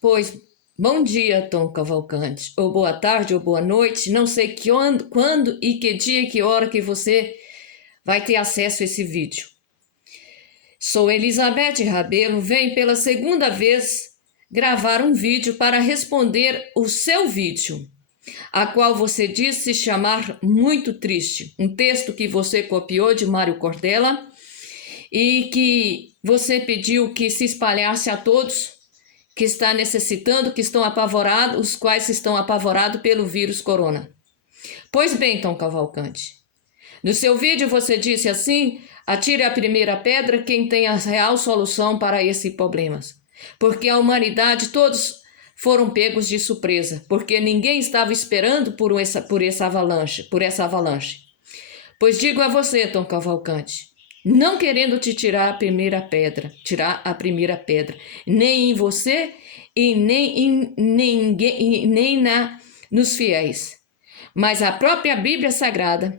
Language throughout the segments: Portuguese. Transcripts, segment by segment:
Pois, bom dia, Tom Cavalcante, ou boa tarde, ou boa noite, não sei quando e que dia e que hora que você vai ter acesso a esse vídeo. Sou Elizabeth Rabelo, venho pela segunda vez gravar um vídeo para responder o seu vídeo, a qual você disse se chamar Muito Triste, um texto que você copiou de Mário Cordella e que você pediu que se espalhasse a todos que está necessitando, que estão apavorados, os quais estão apavorados pelo vírus corona. Pois bem, Tom Cavalcante, no seu vídeo você disse assim: atire a primeira pedra quem tem a real solução para esse problema. Porque a humanidade, todos foram pegos de surpresa, porque ninguém estava esperando por essa avalanche. Pois digo a você, Tom Cavalcante, não querendo te tirar a primeira pedra, nem em você e nem nos fiéis. Mas a própria Bíblia Sagrada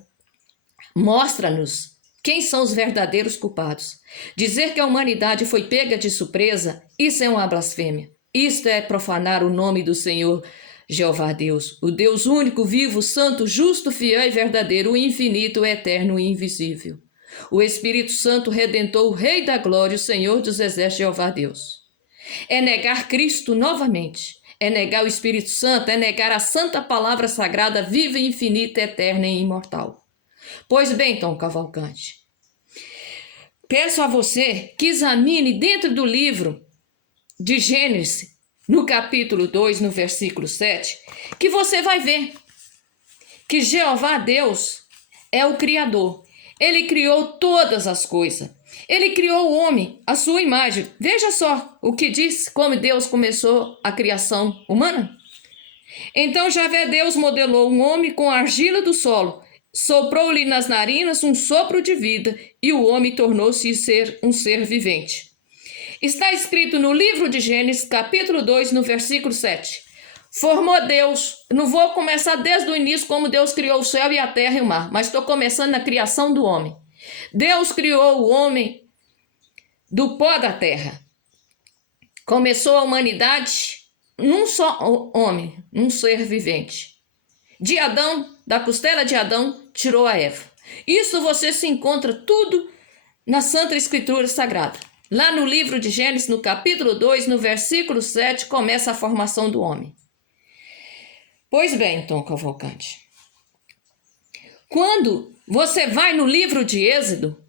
mostra-nos quem são os verdadeiros culpados. Dizer que a humanidade foi pega de surpresa, isso é uma blasfêmia. Isto é profanar o nome do Senhor Jeová Deus, o Deus único, vivo, santo, justo, fiel e verdadeiro, o infinito, o eterno e invisível. O Espírito Santo Redentor, o Rei da Glória, o Senhor dos Exércitos, Jeová Deus. É negar Cristo novamente, é negar o Espírito Santo, é negar a santa palavra sagrada, viva, infinita, eterna e imortal. Pois bem, Tom Cavalcante, peço a você que examine dentro do livro de Gênesis, no capítulo 2, no versículo 7, que você vai ver que Jeová Deus é o Criador. Ele criou todas as coisas. Ele criou o homem, a sua imagem. Veja só o que diz, como Deus começou a criação humana. Então Javé Deus modelou um homem com a argila do solo, soprou-lhe nas narinas um sopro de vida, e o homem tornou-se um ser vivente. Está escrito no livro de Gênesis, capítulo 2, no versículo 7. Formou Deus, não vou começar desde o início como Deus criou o céu e a terra e o mar, mas estou começando na criação do homem. Deus criou o homem do pó da terra. Começou a humanidade num só homem, num ser vivente. De Adão, da costela de Adão, tirou a Eva. Isso você se encontra tudo na Santa Escritura Sagrada. Lá no livro de Gênesis, no capítulo 2, no versículo 7, começa a formação do homem. Pois bem, Tom Cavalcante, quando você vai no livro de Êxodo,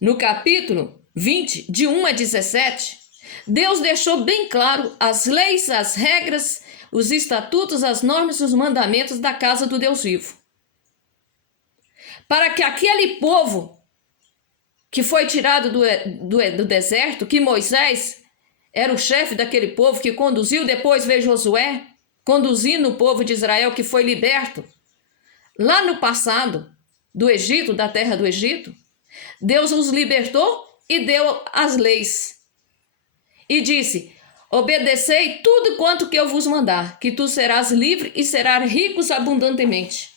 no capítulo 20, de 1 a 17, Deus deixou bem claro as leis, as regras, os estatutos, as normas e os mandamentos da casa do Deus vivo. Para que aquele povo que foi tirado do deserto, que Moisés era o chefe daquele povo que conduziu, depois veio Josué, conduzindo o povo de Israel que foi liberto, lá no passado, do Egito, da terra do Egito, Deus os libertou e deu as leis. E disse: obedecei tudo quanto que eu vos mandar, que tu serás livre e serás ricos abundantemente.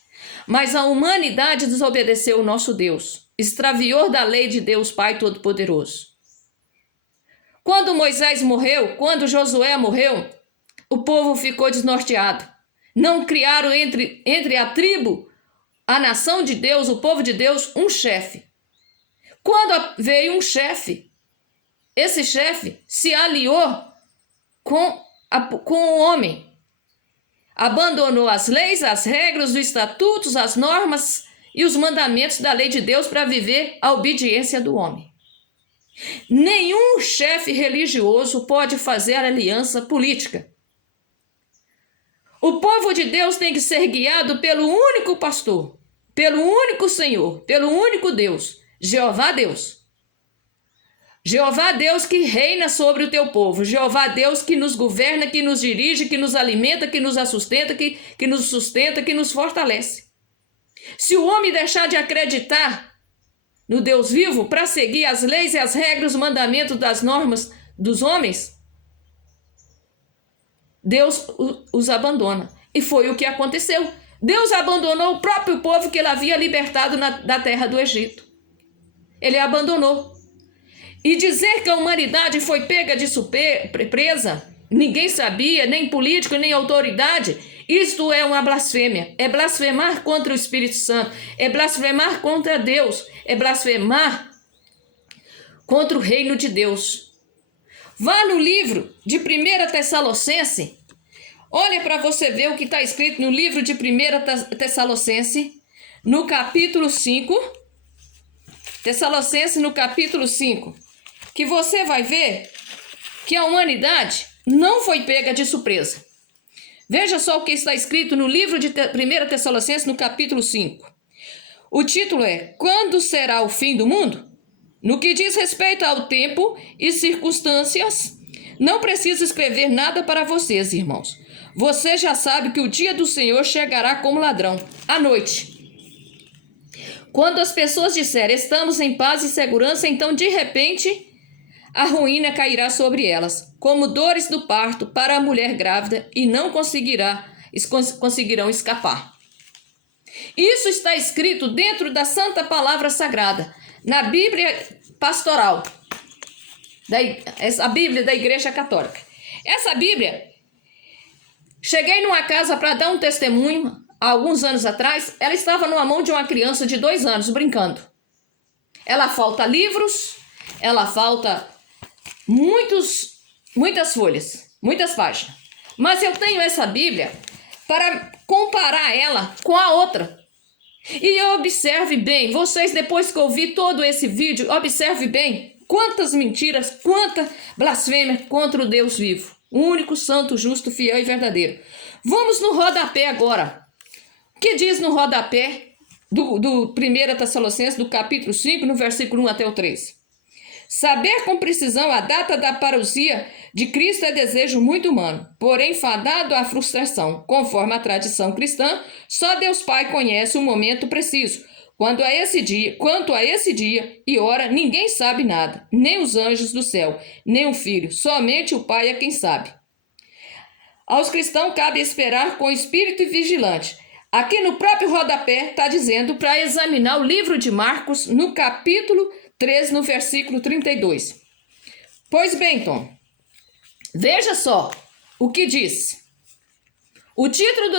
Mas a humanidade desobedeceu o nosso Deus, extraviou da lei de Deus Pai Todo-Poderoso. Quando Moisés morreu, quando Josué morreu, o povo ficou desnorteado. Não criaram entre a tribo, a nação de Deus, o povo de Deus, um chefe. Quando veio um chefe, esse chefe se aliou com o homem. Abandonou as leis, as regras, os estatutos, as normas e os mandamentos da lei de Deus para viver a obediência do homem. Nenhum chefe religioso pode fazer aliança política. O povo de Deus tem que ser guiado pelo único pastor, pelo único Senhor, pelo único Deus, Jeová Deus. Jeová Deus que reina sobre o teu povo, Jeová Deus que nos governa, que nos dirige, que nos alimenta, que nos sustenta, que nos sustenta, que nos fortalece. Se o homem deixar de acreditar no Deus vivo para seguir as leis e as regras, os mandamentos das normas dos homens, Deus os abandona. E foi o que aconteceu. Deus abandonou o próprio povo que ele havia libertado da terra do Egito. Ele abandonou. E dizer que a humanidade foi pega de surpresa ninguém sabia, nem político, nem autoridade. Isto é uma blasfêmia. É blasfemar contra o Espírito Santo. É blasfemar contra Deus. É blasfemar contra o reino de Deus. Vá no livro de 1 Tessalonicense. Olha para você ver o que está escrito no livro de 1 Tessalonicense, no capítulo 5. Tessalonicense no capítulo 5. Que você vai ver que a humanidade não foi pega de surpresa. Veja só o que está escrito no livro de 1 Tessalonicenses, no capítulo 5. O título é: Quando será o fim do mundo? No que diz respeito ao tempo e circunstâncias, não preciso escrever nada para vocês, irmãos. Você já sabe que o dia do Senhor chegará como ladrão, à noite. Quando as pessoas disserem, estamos em paz e segurança, então de repente a ruína cairá sobre elas, como dores do parto para a mulher grávida, e não conseguirão escapar. Isso está escrito dentro da Santa Palavra Sagrada, na Bíblia Pastoral, a Bíblia da Igreja Católica. Essa Bíblia, cheguei numa casa para dar um testemunho, há alguns anos atrás, ela estava numa mão de uma criança de 2 anos, brincando. Ela falta livros, ela falta muitas folhas, muitas páginas. Mas eu tenho essa Bíblia para comparar ela com a outra. E observe bem, vocês depois que ouvir todo esse vídeo, observe bem quantas mentiras, quanta blasfêmia contra o Deus vivo, o único santo, justo, fiel e verdadeiro. Vamos no rodapé agora. O que diz no rodapé do 1 Tessalonicenses, do capítulo 5, no versículo 1 até o 3? Saber com precisão a data da parousia de Cristo é desejo muito humano, porém fadado à frustração. Conforme a tradição cristã, só Deus Pai conhece o momento preciso. Quanto a esse dia e hora, ninguém sabe nada, nem os anjos do céu, nem o Filho, somente o Pai é quem sabe. Aos cristãos cabe esperar com espírito vigilante. Aqui no próprio rodapé está dizendo para examinar o livro de Marcos, no capítulo 3, no versículo 32. Pois bem, Tom, veja só o que diz. O título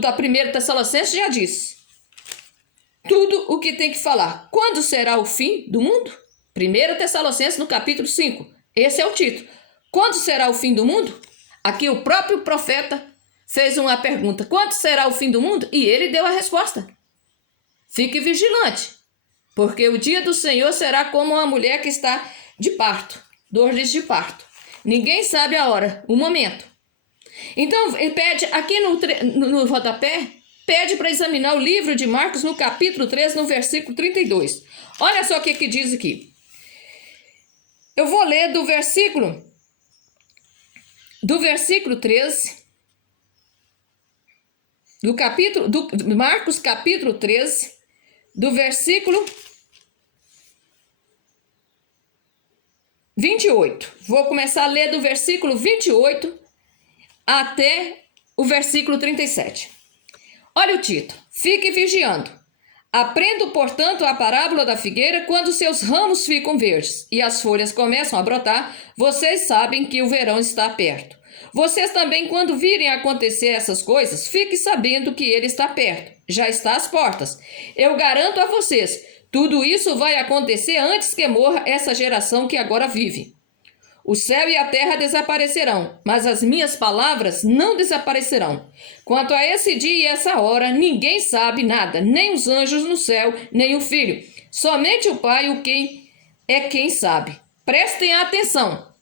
da 1 Tessalonicenses já diz tudo o que tem que falar. Quando será o fim do mundo? 1 Tessalonicenses, no capítulo 5. Esse é o título. Quando será o fim do mundo? Aqui o próprio profeta fez uma pergunta. Quando será o fim do mundo? E ele deu a resposta. Fique vigilante, porque o dia do Senhor será como uma mulher que está de parto, dores de parto. Ninguém sabe a hora, o momento. Então, ele pede, aqui no rodapé, pede para examinar o livro de Marcos, no capítulo 3, no versículo 32. Olha só o que diz aqui. Eu vou ler do versículo 13, do Marcos, capítulo 13, do versículo 28. Vou começar a ler do versículo 28 até o versículo 37. Olha o título. Fique vigiando. Aprendo, portanto, a parábola da figueira. Quando seus ramos ficam verdes e as folhas começam a brotar, vocês sabem que o verão está perto. Vocês também, quando virem acontecer essas coisas, fiquem sabendo que ele está perto. Já está às portas. Eu garanto a vocês, tudo isso vai acontecer antes que morra essa geração que agora vive. O céu e a terra desaparecerão, mas as minhas palavras não desaparecerão. Quanto a esse dia e essa hora, ninguém sabe nada, nem os anjos no céu, nem o Filho. Somente o Pai, quem sabe. Prestem atenção.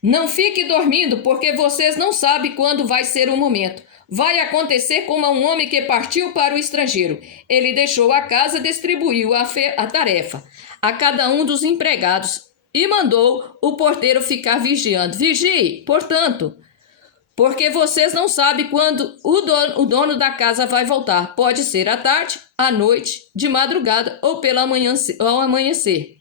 Não fique dormindo, porque vocês não sabem quando vai ser o momento. Vai acontecer como a um homem que partiu para o estrangeiro. Ele deixou a casa, distribuiu a tarefa a cada um dos empregados e mandou o porteiro ficar vigiando. Vigie, portanto, porque vocês não sabem quando o dono da casa vai voltar. Pode ser à tarde, à noite, de madrugada ou ao amanhecer.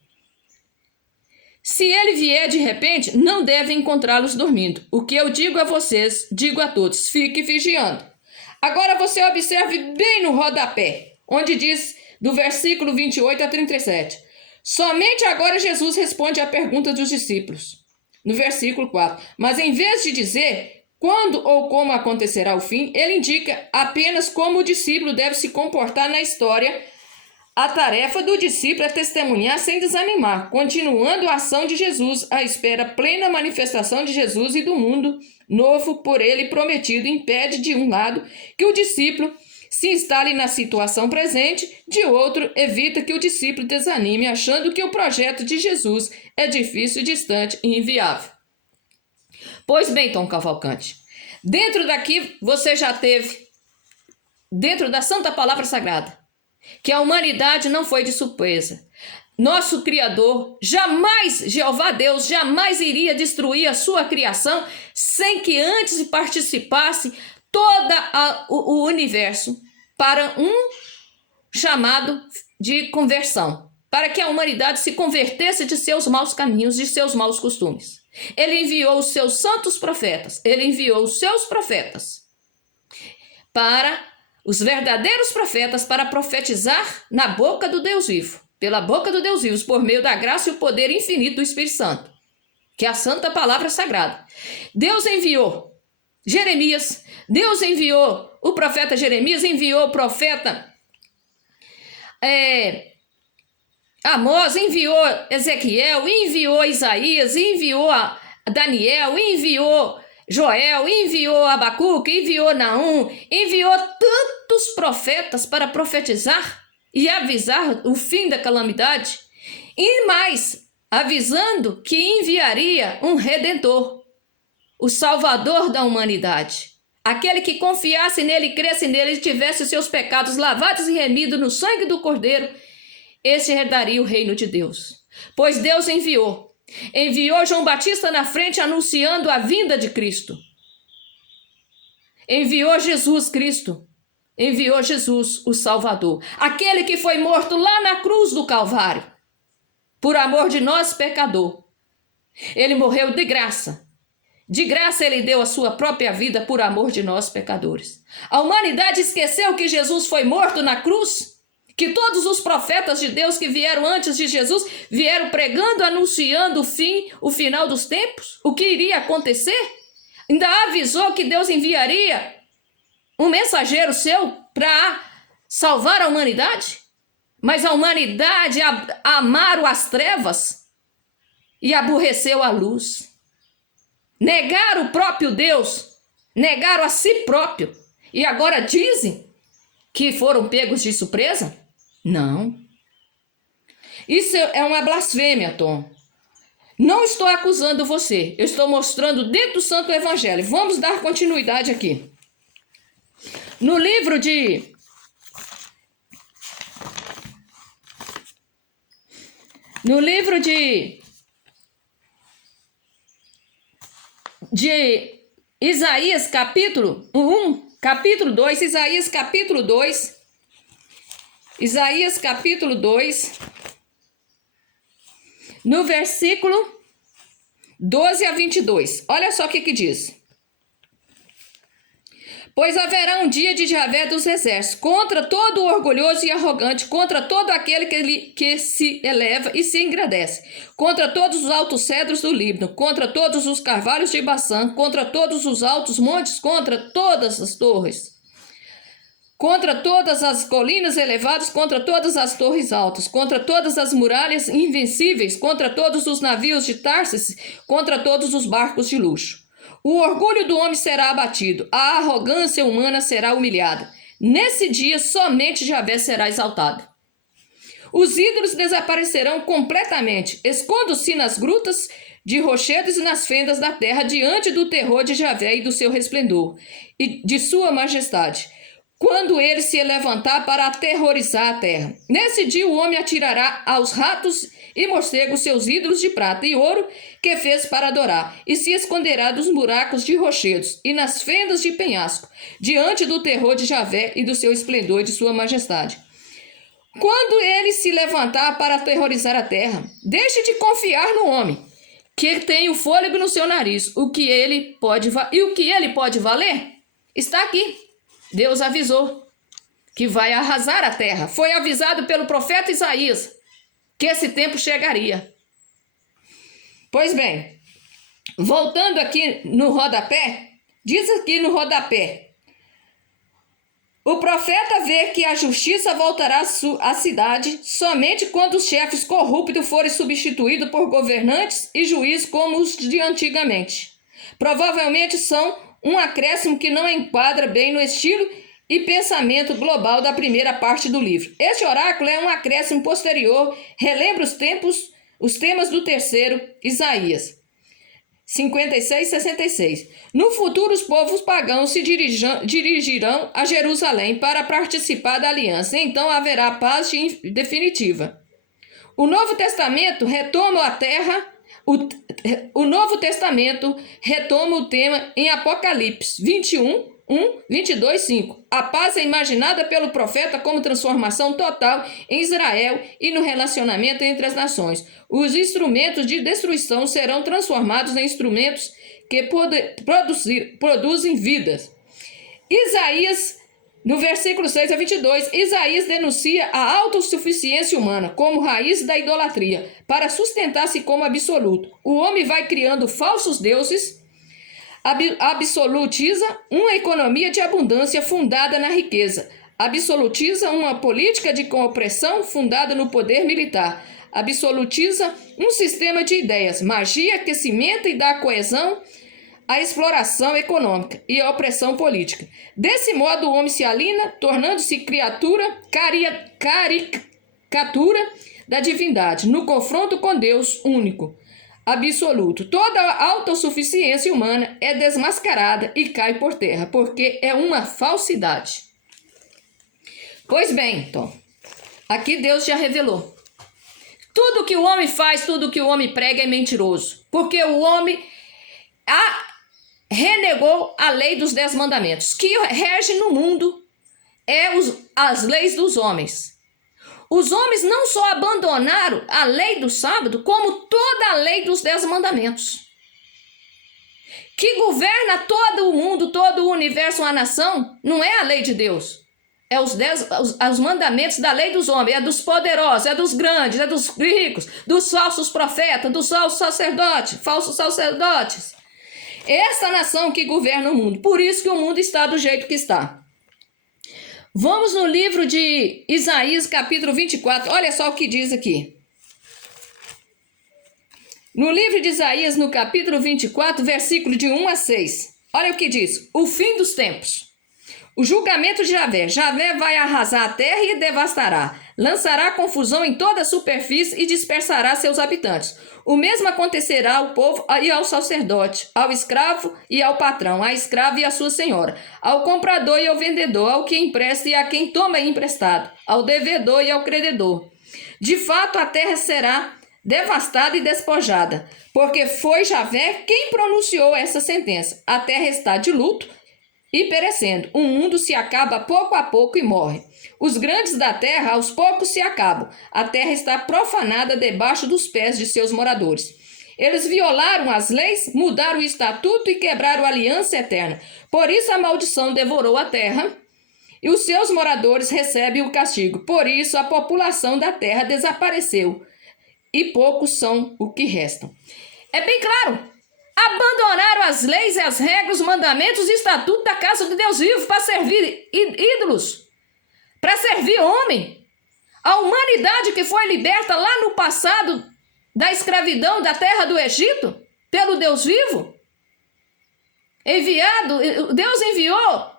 Se ele vier de repente, não deve encontrá-los dormindo. O que eu digo a vocês, digo a todos, fique vigiando. Agora você observe bem no rodapé, onde diz do versículo 28 a 37. Somente agora Jesus responde à pergunta dos discípulos. no versículo 4. Mas em vez de dizer quando ou como acontecerá o fim, ele indica apenas como o discípulo deve se comportar na história. A tarefa do discípulo é testemunhar sem desanimar, continuando a ação de Jesus, à espera plena manifestação de Jesus e do mundo novo por ele prometido. Impede, de um lado, que o discípulo se instale na situação presente, de outro, evita que o discípulo desanime, achando que o projeto de Jesus é difícil, distante e inviável. Pois bem, Tom Cavalcante, dentro daqui você já teve, dentro da Santa Palavra Sagrada, que a humanidade não foi de surpresa. Nosso Criador jamais, Jeová Deus, jamais iria destruir a sua criação sem que antes participasse todo o universo para um chamado de conversão, para que a humanidade se convertesse de seus maus caminhos, de seus maus costumes. Ele enviou os seus santos profetas, ele enviou os seus profetas para os verdadeiros profetas para profetizar na boca do Deus vivo, pela boca do Deus vivo, por meio da graça e o poder infinito do Espírito Santo, que é a Santa Palavra Sagrada. Deus enviou Jeremias, Deus enviou o profeta Jeremias, enviou o profeta Amós, enviou Ezequiel, enviou Isaías, enviou Daniel, enviou Joel, enviou Abacuque, enviou Naum, enviou tantos profetas para profetizar e avisar o fim da calamidade, e mais, avisando que enviaria um Redentor, o Salvador da humanidade, aquele que confiasse nele, cresce nele e tivesse os seus pecados lavados e remidos no sangue do Cordeiro, esse herdaria o reino de Deus. Pois Deus enviou João Batista na frente anunciando a vinda de Cristo. Enviou Jesus Cristo. Enviou Jesus, o Salvador. Aquele que foi morto lá na cruz do Calvário. Por amor de nós, pecador. Ele morreu de graça. De graça ele deu a sua própria vida por amor de nós, pecadores. A humanidade esqueceu que Jesus foi morto na cruz? Que todos os profetas de Deus que vieram antes de Jesus vieram pregando, anunciando o final dos tempos, o que iria acontecer? Ainda avisou que Deus enviaria um mensageiro seu para salvar a humanidade? Mas a humanidade amaram as trevas e aborreceu a luz. Negaram o próprio Deus, negaram a si próprio e agora dizem que foram pegos de surpresa? Não. Isso é uma blasfêmia, Tom. Não estou acusando você. Eu estou mostrando dentro do Santo Evangelho. Vamos dar continuidade aqui. No livro de Isaías capítulo 1, capítulo 2, Isaías capítulo 2, no versículo 12 a 22. Olha só o que diz. Pois haverá um dia de Javé dos exércitos, contra todo o orgulhoso e arrogante, contra todo aquele que se eleva e se engrandece, contra todos os altos cedros do Líbano, contra todos os carvalhos de Baçã, contra todos os altos montes, contra todas as torres, contra todas as colinas elevadas, contra todas as torres altas, contra todas as muralhas invencíveis, contra todos os navios de Tarsis, contra todos os barcos de luxo. O orgulho do homem será abatido, a arrogância humana será humilhada. Nesse dia, somente Javé será exaltado. Os ídolos desaparecerão completamente, escondo-se nas grutas de rochedos e nas fendas da terra, diante do terror de Javé e do seu resplendor, e de sua majestade, quando ele se levantar para aterrorizar a terra. Nesse dia o homem atirará aos ratos e morcegos seus ídolos de prata e ouro que fez para adorar, e se esconderá dos buracos de rochedos e nas fendas de penhasco, diante do terror de Javé e do seu esplendor e de sua majestade. Quando ele se levantar para aterrorizar a terra, deixe de confiar no homem, que tem o fôlego no seu nariz. O que ele pode valer está aqui. Deus avisou que vai arrasar a terra. Foi avisado pelo profeta Isaías que esse tempo chegaria. Pois bem, Voltando aqui no rodapé, diz aqui no rodapé: o profeta vê que a justiça voltará à cidade somente quando os chefes corruptos forem substituídos por governantes e juízes como os de antigamente. Provavelmente são um acréscimo que não enquadra bem no estilo e pensamento global da primeira parte do livro. Este oráculo é um acréscimo posterior, relembra os temas do terceiro, Isaías 56 e 66. No futuro, os povos pagãos se dirigirão a Jerusalém para participar da aliança. Então haverá paz definitiva. O Novo Testamento retoma a terra. O Novo Testamento retoma o tema em Apocalipse 21, 22, 5. A paz é imaginada pelo profeta como transformação total em Israel e no relacionamento entre as nações. Os instrumentos de destruição serão transformados em instrumentos que produzem vidas. Isaías, no versículo 6 a 22, Isaías denuncia a autossuficiência humana como raiz da idolatria, para sustentar-se como absoluto. O homem vai criando falsos deuses, absolutiza uma economia de abundância fundada na riqueza, absolutiza uma política de opressão fundada no poder militar, absolutiza um sistema de ideias, magia que cimenta e dá coesão à exploração econômica e à opressão política. Desse modo, o homem se alina, tornando-se criatura, caricatura da divindade, no confronto com Deus único, absoluto. Toda a autossuficiência humana é desmascarada e cai por terra, porque é uma falsidade. Pois bem, então, aqui Deus já revelou. Tudo que o homem faz, tudo que o homem prega é mentiroso, porque o homem renegou a lei dos 10 mandamentos, que rege no mundo as leis dos homens. Os homens não só abandonaram a lei do sábado, como toda a lei dos 10 mandamentos, que governa todo o mundo, todo o universo, a nação. Não é a lei de Deus, é os mandamentos da lei dos homens, é dos poderosos, é dos grandes, é dos ricos, dos falsos profetas, dos falsos sacerdotes. Essa nação que governa o mundo. Por isso que o mundo está do jeito que está. Vamos no livro de Isaías, capítulo 24. Olha só o que diz aqui. No livro de Isaías, no capítulo 24, versículo de 1 a 6. Olha o que diz. O fim dos tempos. O julgamento de Javé. Javé vai arrasar a terra e devastará. Lançará confusão em toda a superfície e dispersará seus habitantes. O mesmo acontecerá ao povo e ao sacerdote, ao escravo e ao patrão, à escrava e à sua senhora, ao comprador e ao vendedor, ao que empresta e a quem toma emprestado, ao devedor e ao credor. De fato, a terra será devastada e despojada, porque foi Javé quem pronunciou essa sentença. A terra está de luto e perecendo. O mundo se acaba pouco a pouco e morre. Os grandes da terra aos poucos se acabam. A terra está profanada debaixo dos pés de seus moradores. Eles violaram as leis, mudaram o estatuto e quebraram a aliança eterna. Por isso a maldição devorou a terra e os seus moradores recebem o castigo. Por isso a população da terra desapareceu e poucos são o que restam. É bem claro. Abandonaram as leis, as regras, os mandamentos e estatutos da casa de Deus vivo para servir ídolos, para servir homem. A humanidade que foi liberta lá no passado da escravidão da terra do Egito pelo Deus vivo. Deus enviou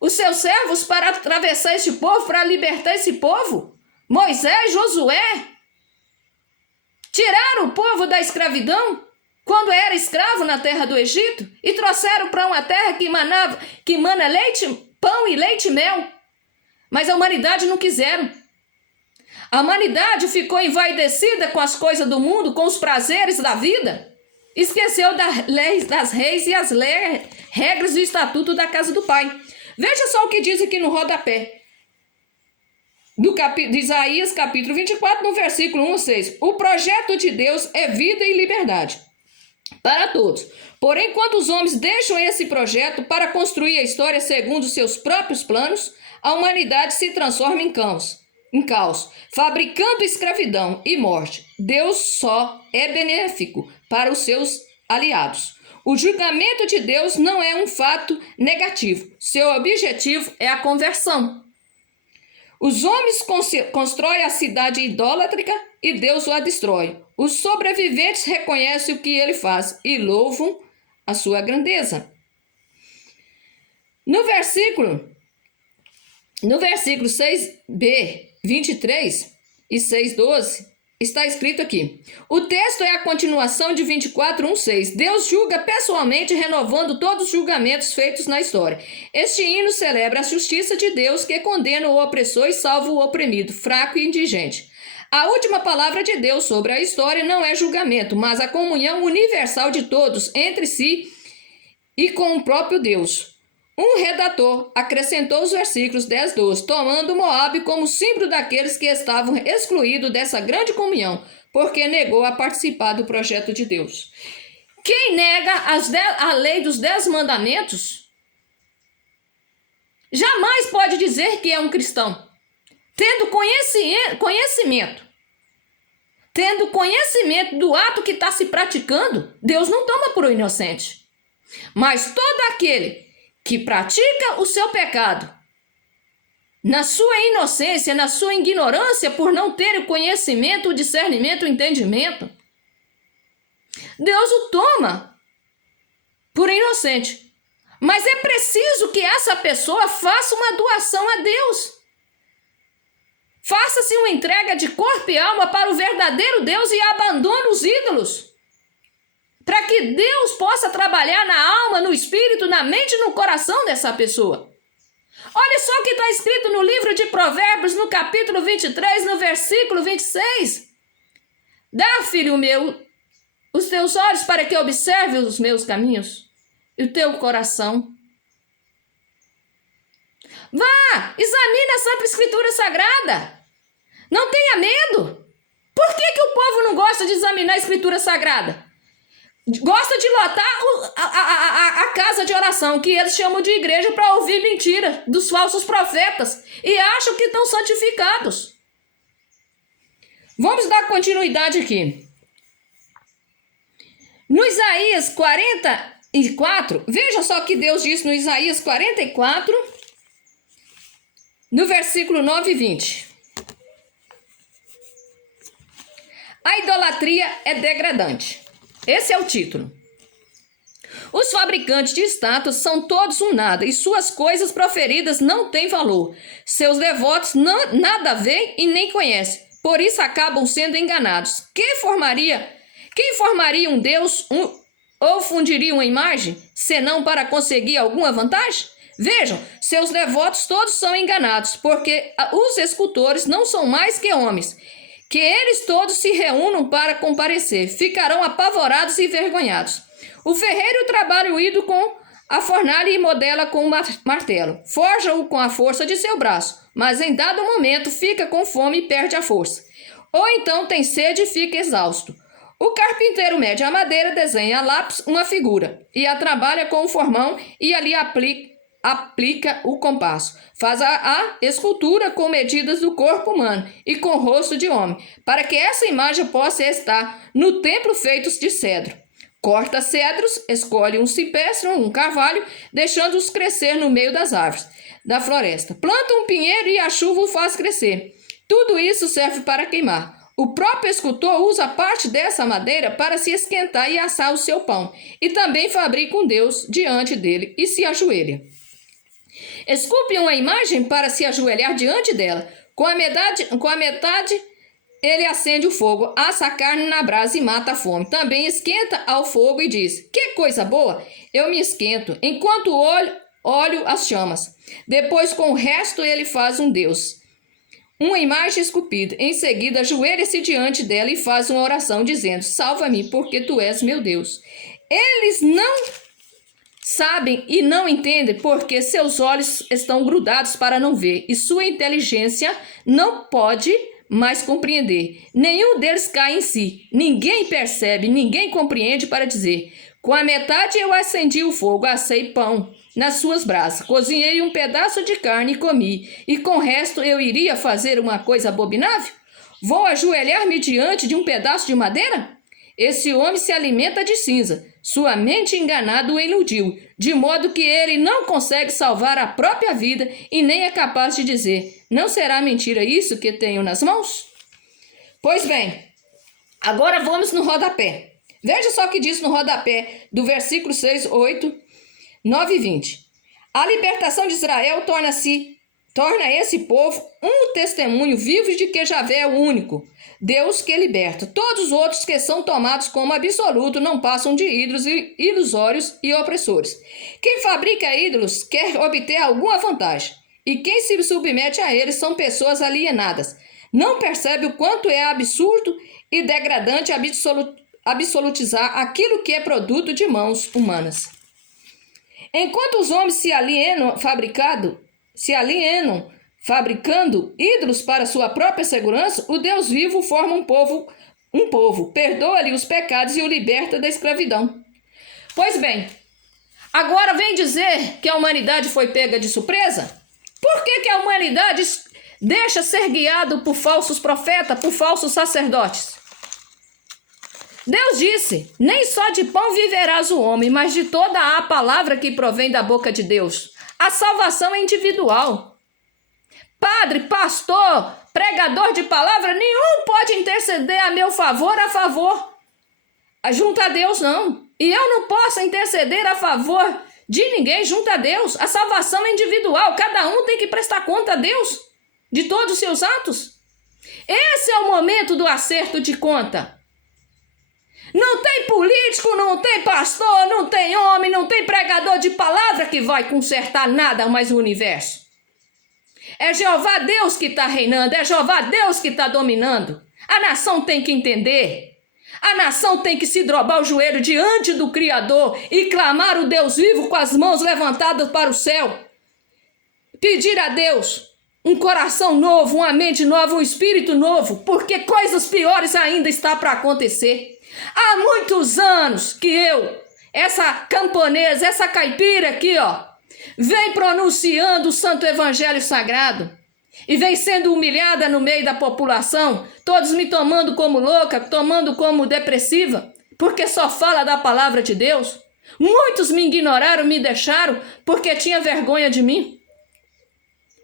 os seus servos para atravessar esse povo, para libertar esse povo. Moisés, Josué, tiraram o povo da escravidão quando era escravo na terra do Egito e trouxeram para uma terra que mana leite, pão e leite e mel. Mas a humanidade não quiseram. A humanidade ficou envaidecida com as coisas do mundo, com os prazeres da vida. Esqueceu das reis e as regras e o estatuto da casa do Pai. Veja só o que diz aqui no rodapé. De Isaías, capítulo 24, no versículo 1 a 6. O projeto de Deus é vida e liberdade para todos. Porém, quando os homens deixam esse projeto para construir a história segundo seus próprios planos, a humanidade se transforma em caos, fabricando escravidão e morte. Deus só é benéfico para os seus aliados. O julgamento de Deus não é um fato negativo. Seu objetivo é a conversão. Os homens constroem a cidade idólatrica e Deus a destrói. Os sobreviventes reconhecem o que ele faz e louvam a sua grandeza. No versículo 6b, 23 e 6:12, está escrito aqui. O texto é a continuação de 24:1-6. Deus julga pessoalmente, renovando todos os julgamentos feitos na história. Este hino celebra a justiça de Deus, que condena o opressor e salva o oprimido, fraco e indigente. A última palavra de Deus sobre a história não é julgamento, mas a comunhão universal de todos entre si e com o próprio Deus. Um redator acrescentou os versículos 10-12, tomando Moabe como símbolo daqueles que estavam excluídos dessa grande comunhão, porque negou a participar do projeto de Deus. Quem nega a lei dos 10 mandamentos jamais pode dizer que é um cristão. Tendo conhecimento do ato que está se praticando, Deus não toma por inocente. Mas todo aquele que pratica o seu pecado, na sua inocência, na sua ignorância, por não ter o conhecimento, o discernimento, o entendimento, Deus o toma por inocente. Mas é preciso que essa pessoa faça uma doação a Deus. Faça-se uma entrega de corpo e alma para o verdadeiro Deus e abandone os ídolos. Para que Deus possa trabalhar na alma, no espírito, na mente e no coração dessa pessoa. Olha só o que está escrito no livro de Provérbios, no capítulo 23, no versículo 26. Dá, filho meu, os teus olhos para que observe os meus caminhos e o teu coração. Vá, examine a Santa Escritura Sagrada. Não tenha medo. Por que o povo não gosta de examinar a Escritura Sagrada? Gosta de lotar a casa de oração, que eles chamam de igreja, para ouvir mentira dos falsos profetas e acham que estão santificados. Vamos dar continuidade aqui. No Isaías 44, veja só o que Deus disse no Isaías 44, no versículo 9 e 20. A idolatria é degradante. Esse é o título. Os fabricantes de estátuas são todos um nada, e suas coisas proferidas não têm valor. Seus devotos nada veem e nem conhecem, por isso acabam sendo enganados. Quem formaria um Deus ou fundiria uma imagem, senão para conseguir alguma vantagem? Vejam, seus devotos todos são enganados, porque os escultores não são mais que homens. Que eles todos se reúnam para comparecer, ficarão apavorados e envergonhados. O ferreiro trabalha o ídolo com a fornalha e modela com o martelo. Forja-o com a força de seu braço, mas em dado momento fica com fome e perde a força. Ou então tem sede e fica exausto. O carpinteiro mede a madeira, desenha a lápis uma figura, e a trabalha com o formão e ali aplica o compasso. Faz a escultura com medidas do corpo humano e com o rosto de homem, para que essa imagem possa estar no templo feito de cedro. Corta cedros, escolhe um cipreste ou um carvalho, deixando-os crescer no meio das árvores da floresta. Planta um pinheiro e a chuva o faz crescer. Tudo isso serve para queimar. O próprio escultor usa parte dessa madeira para se esquentar e assar o seu pão, e também fabrica um Deus diante dele e se ajoelha. Esculpe uma imagem para se ajoelhar diante dela. Com a metade, ele acende o fogo, assa a carne na brasa e mata a fome. Também esquenta ao fogo e diz: que coisa boa! Eu me esquento, enquanto olho as chamas. Depois, com o resto, ele faz um Deus, uma imagem esculpida. Em seguida, ajoelha-se diante dela e faz uma oração, dizendo: salva-me, porque tu és meu Deus. Eles não sabem e não entendem, porque seus olhos estão grudados para não ver, e sua inteligência não pode mais compreender. Nenhum deles cai em si. Ninguém percebe, ninguém compreende para dizer: com a metade eu acendi o fogo, assei pão nas suas brasas, cozinhei um pedaço de carne e comi, e com o resto eu iria fazer uma coisa abominável? Vou ajoelhar-me diante de um pedaço de madeira? Esse homem se alimenta de cinza, Sua mente enganada o iludiu, de modo que ele não consegue salvar a própria vida e nem é capaz de dizer: não será mentira isso que tenho nas mãos? Pois bem, agora vamos no rodapé. Veja só o que diz no rodapé do versículo 6, 8, 9 e 20. A libertação de Israel torna esse povo um testemunho vivo de que Javé é o único Deus que liberta. Todos os outros que são tomados como absoluto não passam de ídolos ilusórios e opressores. Quem fabrica ídolos quer obter alguma vantagem, e quem se submete a eles são pessoas alienadas. Não percebe o quanto é absurdo e degradante absolutizar aquilo que é produto de mãos humanas. Enquanto os homens se alienam fabricando ídolos para sua própria segurança, o Deus vivo forma um povo, perdoa-lhe os pecados e o liberta da escravidão. Pois bem, agora vem dizer que a humanidade foi pega de surpresa? Por que a humanidade deixa ser guiado por falsos profetas, por falsos sacerdotes? Deus disse: nem só de pão viverás o homem, mas de toda a palavra que provém da boca de Deus. A salvação é individual. Padre, pastor, pregador de palavra, nenhum pode interceder a meu favor, junto a Deus, não. E eu não posso interceder a favor de ninguém junto a Deus. A salvação é individual. Cada um tem que prestar conta a Deus de todos os seus atos. Esse é o momento do acerto de conta. Não tem político, não tem pastor, não tem homem, não tem pregador de palavra que vai consertar nada mais o universo. É Jeová Deus que está reinando, é Jeová Deus que está dominando. A nação tem que entender. A nação tem que se dobrar o joelho diante do Criador e clamar o Deus vivo com as mãos levantadas para o céu. Pedir a Deus um coração novo, uma mente nova, um espírito novo, porque coisas piores ainda estão para acontecer. Há muitos anos que essa camponesa, essa caipira aqui, vem pronunciando o santo evangelho sagrado e vem sendo humilhada no meio da população, todos me tomando como louca, tomando como depressiva, porque só fala da palavra de Deus. Muitos me ignoraram, me deixaram porque tinha vergonha de mim,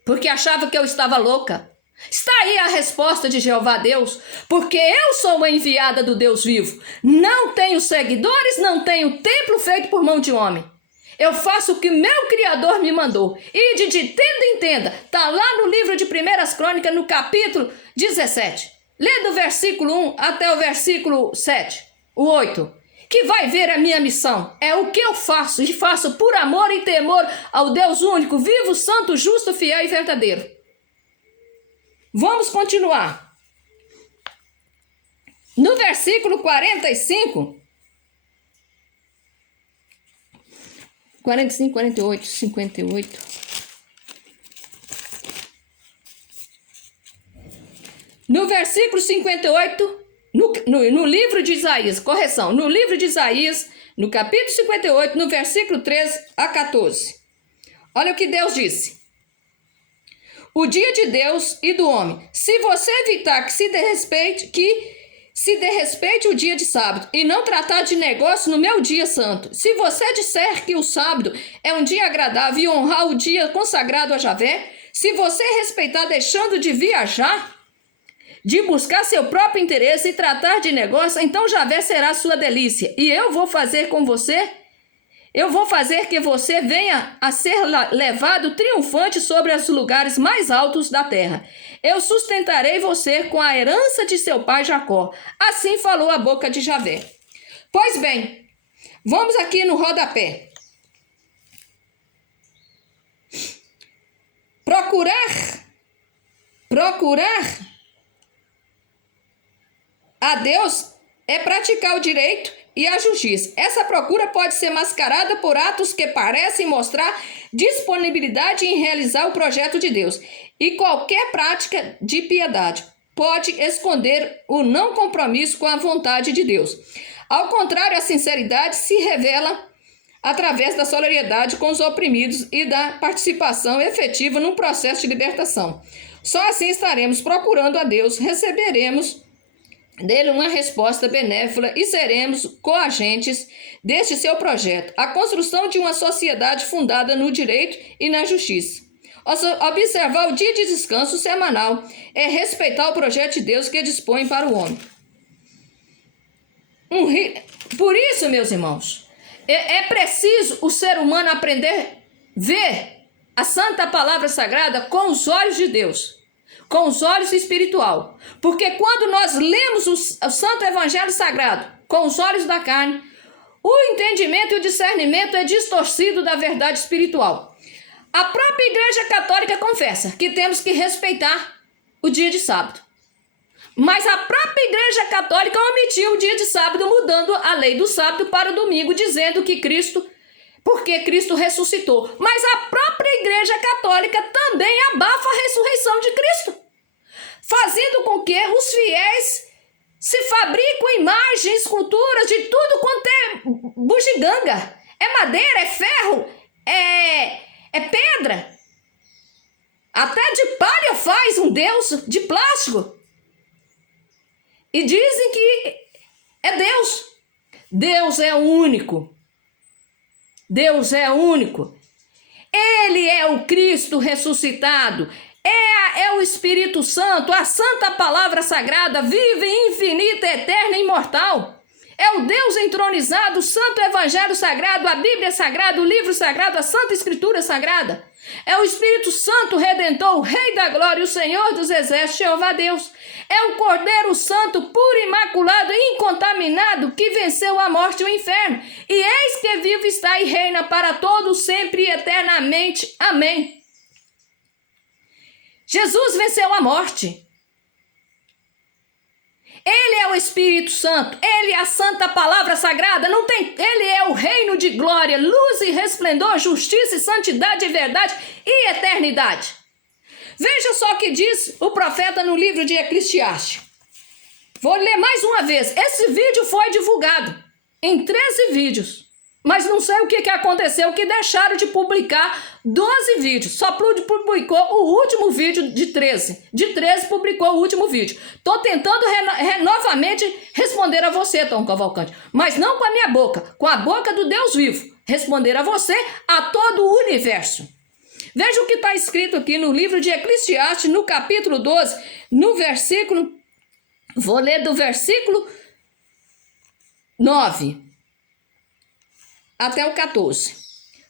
porque achava que eu estava louca. Está aí a resposta de Jeová Deus, porque eu sou uma enviada do Deus vivo. Não tenho seguidores, não tenho templo feito por mão de homem. Eu faço o que meu Criador me mandou. Ide de tenda em tenda. Está lá no livro de 1 Crônicas, no capítulo 17. Lê do versículo 1 até o versículo 7, o 8. Que vai ver a minha missão. É o que eu faço, e faço por amor e temor ao Deus único, vivo, santo, justo, fiel e verdadeiro. Vamos continuar. No versículo 45, 48, 58. No versículo 58, no livro de Isaías, correção, no livro de Isaías, no capítulo 58, no versículo 13 a 14. Olha o que Deus disse. O dia de Deus e do homem. Se você evitar que se desrespeite o dia de sábado e não tratar de negócio no meu dia santo. Se você disser que o sábado é um dia agradável e honrar o dia consagrado a Javé, se você respeitar deixando de viajar, de buscar seu próprio interesse e tratar de negócio, então Javé será sua delícia. E eu vou fazer que você venha a ser levado triunfante sobre os lugares mais altos da terra. Eu sustentarei você com a herança de seu pai Jacó. Assim falou a boca de Javé. Pois bem, vamos aqui no rodapé. Procurar a Deus é praticar o direito e a justiça. Essa procura pode ser mascarada por atos que parecem mostrar disponibilidade em realizar o projeto de Deus. E qualquer prática de piedade pode esconder o não compromisso com a vontade de Deus. Ao contrário, a sinceridade se revela através da solidariedade com os oprimidos e da participação efetiva num processo de libertação. Só assim estaremos procurando a Deus, receberemos dele uma resposta benévola e seremos coagentes deste seu projeto, a construção de uma sociedade fundada no direito e na justiça. Observar o dia de descanso semanal é respeitar o projeto de Deus que dispõe para o homem. Por isso, meus irmãos, é preciso o ser humano aprender a ver a Santa Palavra Sagrada com os olhos de Deus, com os olhos espiritual. Porque quando nós lemos o Santo Evangelho Sagrado com os olhos da carne, o entendimento e o discernimento é distorcido da verdade espiritual. A própria Igreja Católica confessa que temos que respeitar o dia de sábado. Mas a própria Igreja Católica omitiu o dia de sábado, mudando a lei do sábado para o domingo, dizendo que porque Cristo ressuscitou. Mas a própria Igreja Católica também abafa a ressurreição de Cristo, fazendo com que os fiéis se fabricam imagens, esculturas de tudo quanto é bugiganga. É madeira, é ferro, é pedra. Até de palha faz um Deus de plástico. E dizem que é Deus. Deus é único. Deus é único. Ele é o Cristo ressuscitado. É o Espírito Santo, a Santa Palavra Sagrada, viva, infinita, eterna e imortal. É o Deus entronizado, o Santo Evangelho Sagrado, a Bíblia Sagrada, o livro sagrado, a Santa Escritura Sagrada. É o Espírito Santo Redentor, o Rei da Glória, o Senhor dos Exércitos, Jeová Deus. É o Cordeiro Santo, puro, imaculado e incontaminado, que venceu a morte e o inferno. E eis que vivo está e reina para todos, sempre e eternamente. Amém. Jesus venceu a morte. Ele é o Espírito Santo, ele é a Santa Palavra Sagrada, ele é o reino de glória, luz e resplendor, justiça e santidade e verdade e eternidade. Veja só o que diz o profeta no livro de Eclesiastes. Vou ler mais uma vez. Esse vídeo foi divulgado em 13 vídeos. Mas não sei o que aconteceu, que deixaram de publicar 12 vídeos. Só publicou o último vídeo de 13. De 13 publicou o último vídeo. Estou tentando novamente responder a você, Tom Cavalcante. Mas não com a minha boca, com a boca do Deus vivo. Responder a você, a todo o universo. Veja o que está escrito aqui no livro de Eclesiastes, no capítulo 12, no versículo... Vou ler do versículo 9 até o 14.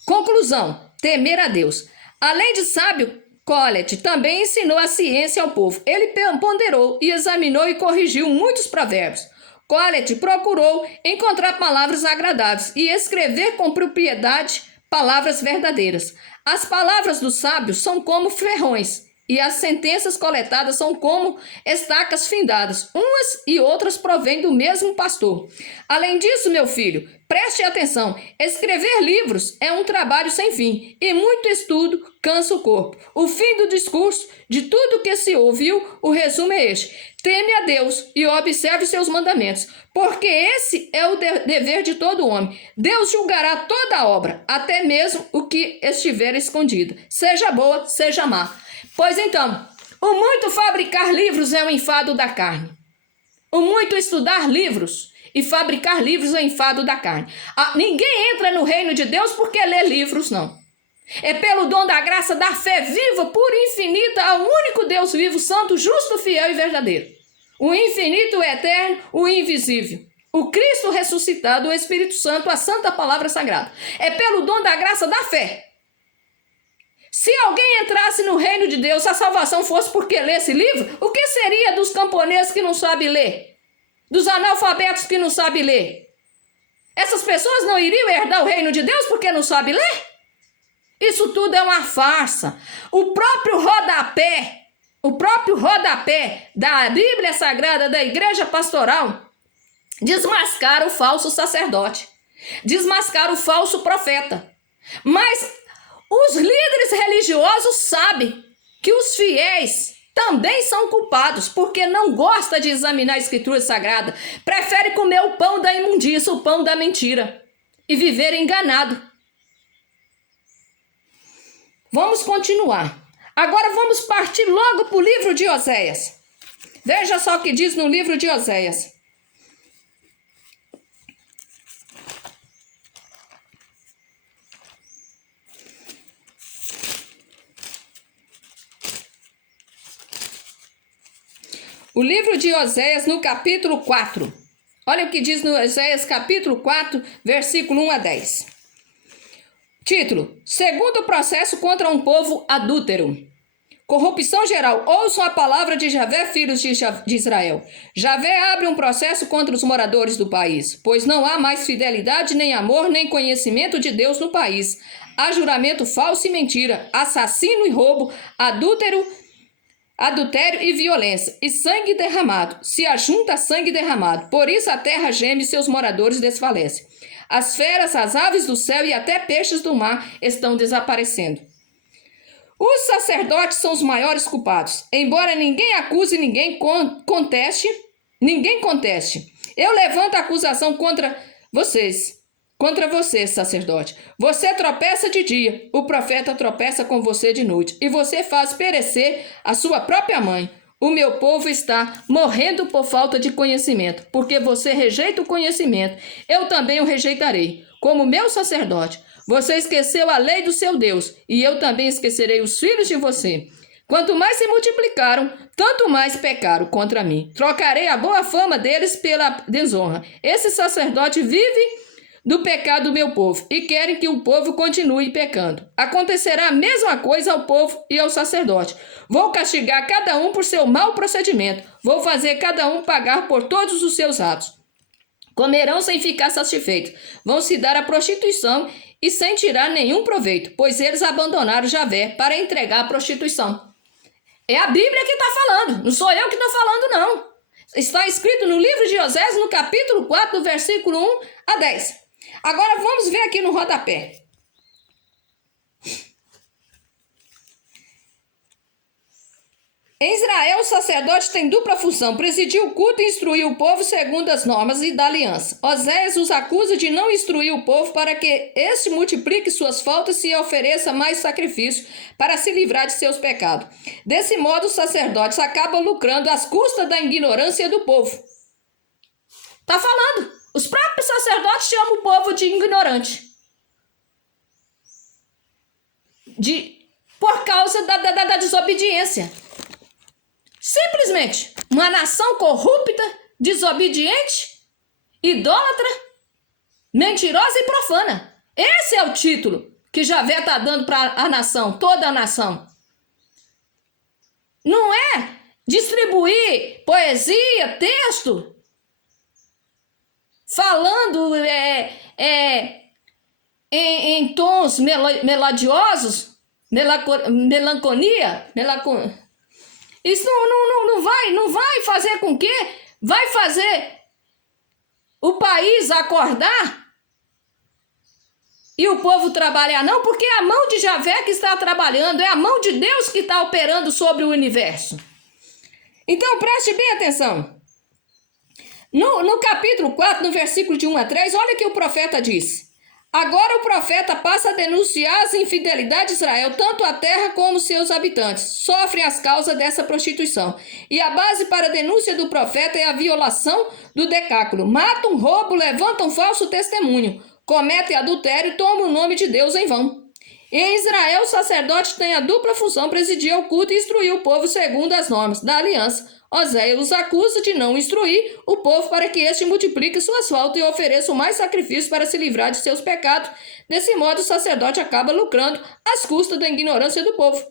Conclusão: temer a Deus. Além de sábio, Colette também ensinou a ciência ao povo. Ele ponderou e examinou e corrigiu muitos provérbios. Colette procurou encontrar palavras agradáveis e escrever com propriedade palavras verdadeiras. As palavras dos sábios são como ferrões, e as sentenças coletadas são como estacas findadas. Umas e outras provêm do mesmo pastor. Além disso, meu filho, preste atenção. Escrever livros é um trabalho sem fim, e muito estudo cansa o corpo. O fim do discurso, de tudo que se ouviu, o resumo é este: teme a Deus e observe seus mandamentos, porque esse é o dever de todo homem. Deus julgará toda a obra, até mesmo o que estiver escondido, seja boa, seja má. Pois então, o muito fabricar livros é o enfado da carne. O muito estudar livros e fabricar livros é o enfado da carne. Ninguém entra no reino de Deus porque lê livros, não. É pelo dom da graça, da fé viva, pura e infinita, ao único Deus vivo, santo, justo, fiel e verdadeiro. O infinito, o eterno, o invisível. O Cristo ressuscitado, o Espírito Santo, a Santa Palavra Sagrada. É pelo dom da graça, da fé. Se alguém entrasse no reino de Deus, a salvação fosse porque lesse livro, o que seria dos camponeses que não sabem ler? Dos analfabetos que não sabem ler? Essas pessoas não iriam herdar o reino de Deus porque não sabem ler? Isso tudo é uma farsa. O próprio rodapé da Bíblia Sagrada da Igreja Pastoral desmascara o falso sacerdote, desmascara o falso profeta. Mas os líderes religiosos sabem que os fiéis também são culpados, porque não gostam de examinar a Escritura Sagrada, prefere comer o pão da imundícia, o pão da mentira, e viver enganado. Vamos continuar. Agora vamos partir logo para o livro de Oséias. Veja só o que diz no livro de Oséias. O livro de Oséias, no capítulo 4. Olha o que diz no Oséias, capítulo 4, versículo 1 a 10. Título: Segundo processo contra um povo adúltero. Corrupção geral. Ouçam a palavra de Javé, filhos de Israel. Javé abre um processo contra os moradores do país, pois não há mais fidelidade, nem amor, nem conhecimento de Deus no país. Há falso e mentira, assassino e roubo, adúltério e violência, e sangue derramado. Se ajunta sangue derramado. Por isso a terra geme e seus moradores desfalecem. As feras, as aves do céu e até peixes do mar estão desaparecendo. Os sacerdotes são os maiores culpados. Embora ninguém acuse, ninguém conteste. Eu levanto a acusação contra vocês, sacerdote. Você tropeça de dia, o profeta tropeça com você de noite, e você faz perecer a sua própria mãe. O meu povo está morrendo por falta de conhecimento, porque você rejeita o conhecimento, eu também o rejeitarei, como meu sacerdote. Você esqueceu a lei do seu Deus, e eu também esquecerei os filhos de você. Quanto mais se multiplicaram, tanto mais pecaram contra mim. Trocarei a boa fama deles pela desonra. Esse sacerdote vive do pecado do meu povo, e querem que o povo continue pecando. Acontecerá a mesma coisa ao povo e ao sacerdote. Vou castigar cada um por seu mau procedimento. Vou fazer cada um pagar por todos os seus atos. Comerão sem ficar satisfeitos. Vão se dar à prostituição e sem tirar nenhum proveito, pois eles abandonaram Javé para entregar a prostituição. É a Bíblia que está falando, não sou eu que estou falando, não. Está escrito no livro de Oséias, no capítulo 4, do versículo 1 a 10. Agora vamos ver aqui no rodapé. Em Israel, o sacerdote tem dupla função: presidir o culto e instruir o povo segundo as normas da aliança. Oséias os acusa de não instruir o povo para que este multiplique suas faltas e ofereça mais sacrifício para se livrar de seus pecados. Desse modo, os sacerdotes acabam lucrando às custas da ignorância do povo. Está falando. Os próprios sacerdotes chamam o povo de ignorante. Por causa da desobediência. Simplesmente, uma nação corrupta, desobediente, idólatra, mentirosa e profana. Esse é o título que Javé está dando para a nação, toda a nação. Não é distribuir poesia, texto, falando em tons melodiosos, melancolia. Isso não vai fazer com que vai fazer o país acordar e o povo trabalhar, não, porque é a mão de Javé que está trabalhando, é a mão de Deus que está operando sobre o universo. Então preste bem atenção. No capítulo 4, no versículo de 1 a 3, olha o que o profeta diz. Agora o profeta passa a denunciar as infidelidades de Israel, tanto a terra como seus habitantes sofrem as causas dessa prostituição. E a base para a denúncia do profeta é a violação do decáculo. Matam, roubam, levantam falso testemunho, cometem adultério e tomam o nome de Deus em vão. Em Israel, o sacerdote tem a dupla função: presidir o culto e instruir o povo segundo as normas da aliança. Oséias os acusa de não instruir o povo para que este multiplique suas faltas e ofereça mais sacrifícios para se livrar de seus pecados. Desse modo, o sacerdote acaba lucrando às custas da ignorância do povo.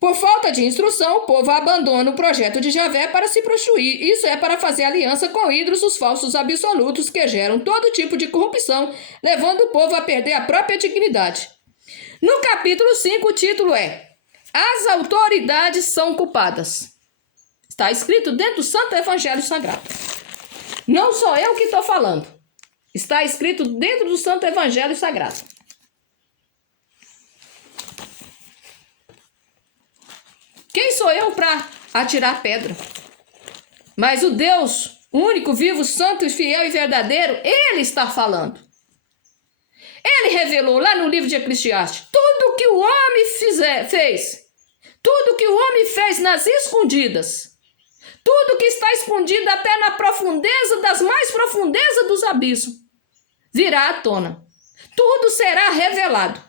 Por falta de instrução, o povo abandona o projeto de Javé para se prostituir. Isso é para fazer aliança com ídolos, os falsos absolutos, que geram todo tipo de corrupção, levando o povo a perder a própria dignidade. No capítulo 5, o título é: As autoridades são culpadas. Está escrito dentro do Santo Evangelho Sagrado. Não sou eu que estou falando. Está escrito dentro do Santo Evangelho Sagrado. Quem sou eu para atirar pedra? Mas o Deus único, vivo, santo, fiel e verdadeiro, Ele está falando. Ele revelou lá no livro de Eclesiastes tudo que o homem fez. Tudo que o homem fez nas escondidas. Tudo que está escondido até na profundeza das mais profundezas dos abismos virá à tona. Tudo será revelado.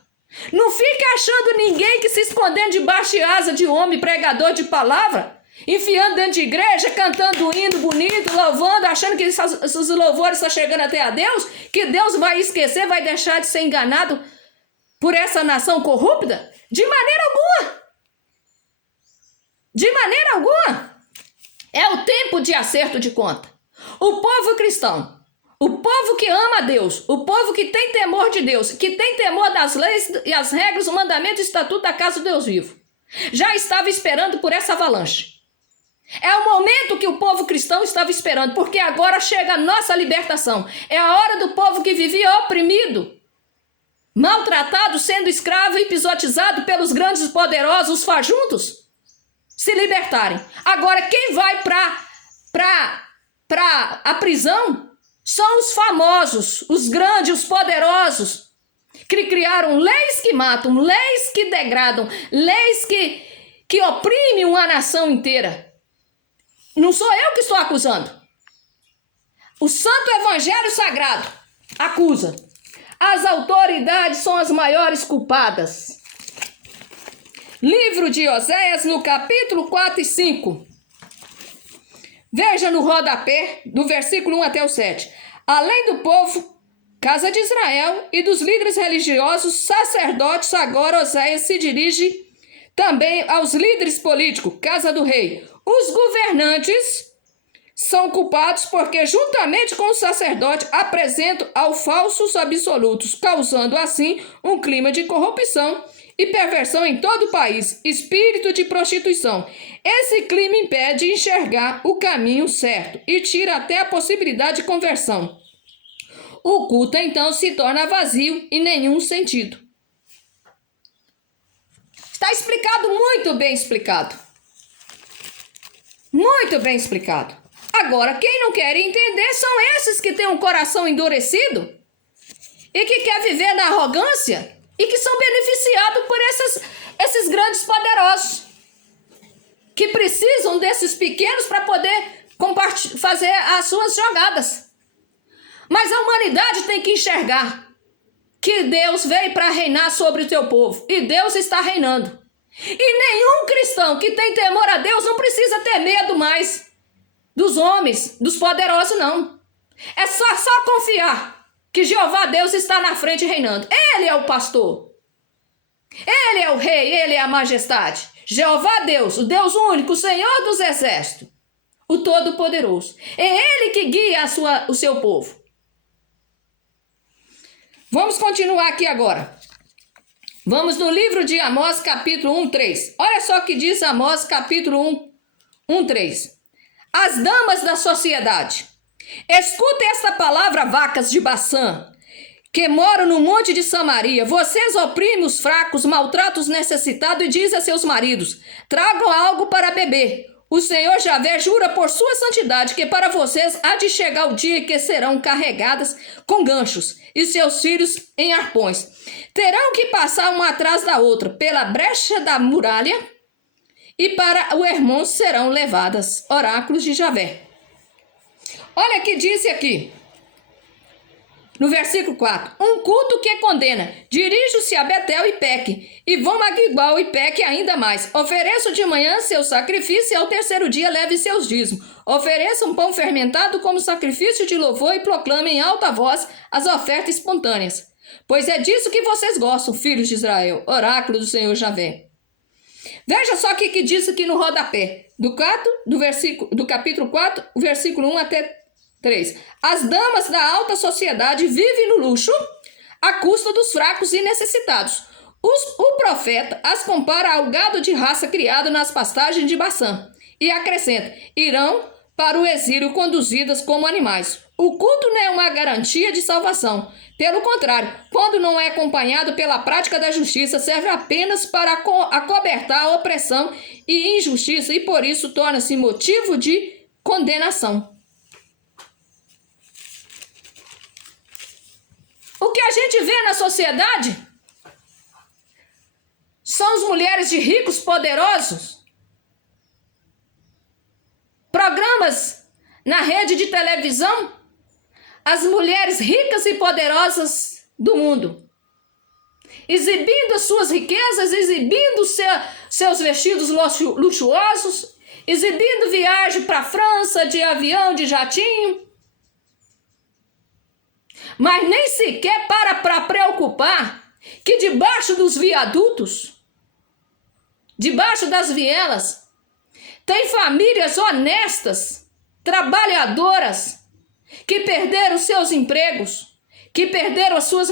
Não fique achando ninguém que se escondendo debaixo de asa de homem pregador de palavra, enfiando dentro de igreja, cantando um hino bonito, louvando, achando que esses louvores estão chegando até a Deus, que Deus vai esquecer, vai deixar de ser enganado por essa nação corrupta? De maneira alguma. De maneira alguma. É o tempo de acerto de conta. O povo cristão, o povo que ama a Deus, o povo que tem temor de Deus, que tem temor das leis e as regras, o mandamento e o estatuto da casa do Deus vivo, já estava esperando por essa avalanche. É o momento que o povo cristão estava esperando, porque agora chega a nossa libertação. É a hora do povo que vivia oprimido, maltratado, sendo escravo e pisotizado pelos grandes e poderosos, os fajuntos, se libertarem. Agora, quem vai para a prisão são os famosos, os grandes, os poderosos, que criaram leis que matam, leis que degradam, leis que oprimem uma nação inteira. Não sou eu que estou acusando. O Santo Evangelho Sagrado acusa. As autoridades são as maiores culpadas. Livro de Oséias, no capítulo 4 e 5. Veja no rodapé, do versículo 1 até o 7. Além do povo, casa de Israel, e dos líderes religiosos, sacerdotes, agora Oséias se dirige também aos líderes políticos, casa do rei. Os governantes são culpados porque, juntamente com o sacerdote, apresentam ao falsos absolutos, causando assim um clima de corrupção e perversão em todo o país, espírito de prostituição. Esse clima impede de enxergar o caminho certo e tira até a possibilidade de conversão. O culto, então, se torna vazio e nenhum sentido. Está explicado, muito bem explicado. Muito bem explicado. Agora, quem não quer entender são esses que têm um coração endurecido e que quer viver na arrogância e que são beneficiados por esses grandes poderosos que precisam desses pequenos para poder fazer as suas jogadas. Mas a humanidade tem que enxergar que Deus veio para reinar sobre o teu povo e Deus está reinando. E nenhum cristão que tem temor a Deus não precisa ter medo mais dos homens, dos poderosos, não. É só confiar que Jeová Deus está na frente reinando. Ele é o pastor. Ele é o rei, ele é a majestade. Jeová Deus, o Deus único, o Senhor dos exércitos, o Todo-Poderoso. É ele que guia o seu povo. Vamos continuar aqui agora. Vamos no livro de Amós, capítulo 1, 3. Olha só o que diz Amós, capítulo 1, 3. As damas da sociedade. Escutem esta palavra, vacas de Baçã, que moram no monte de Samaria. Vocês oprimem os fracos, maltratam os necessitados e dizem a seus maridos: tragam algo para beber. O Senhor Javé jura por sua santidade que para vocês há de chegar o dia que serão carregadas com ganchos e seus filhos em arpões. Terão que passar uma atrás da outra pela brecha da muralha e para o Hermon serão levadas. Oráculos de Javé. Olha o que diz aqui. No versículo 4, um culto que condena, dirijo-se a Betel e Peque, e vão a Gilgal e Peque ainda mais. Ofereçam de manhã seu sacrifício e ao terceiro dia leve seus dízimos. Ofereçam pão fermentado como sacrifício de louvor e proclamem em alta voz as ofertas espontâneas. Pois é disso que vocês gostam, filhos de Israel, oráculo do Senhor Javé. Veja só o que diz aqui no rodapé, do capítulo 4, o versículo 1 até 3. As damas da alta sociedade vivem no luxo à custa dos fracos e necessitados. O profeta as compara ao gado de raça criado nas pastagens de Baçã e acrescenta: irão para o exílio conduzidas como animais. O culto não é uma garantia de salvação. Pelo contrário, quando não é acompanhado pela prática da justiça, serve apenas para acobertar a opressão e injustiça e por isso torna-se motivo de condenação. O que a gente vê na sociedade são as mulheres de ricos poderosos programas na rede de televisão, as mulheres ricas e poderosas do mundo, exibindo as suas riquezas, exibindo seus vestidos luxuosos, exibindo viagem para a França de avião, de jatinho, mas nem sequer para preocupar que debaixo dos viadutos, debaixo das vielas, tem famílias honestas, trabalhadoras, que perderam seus empregos, que perderam as suas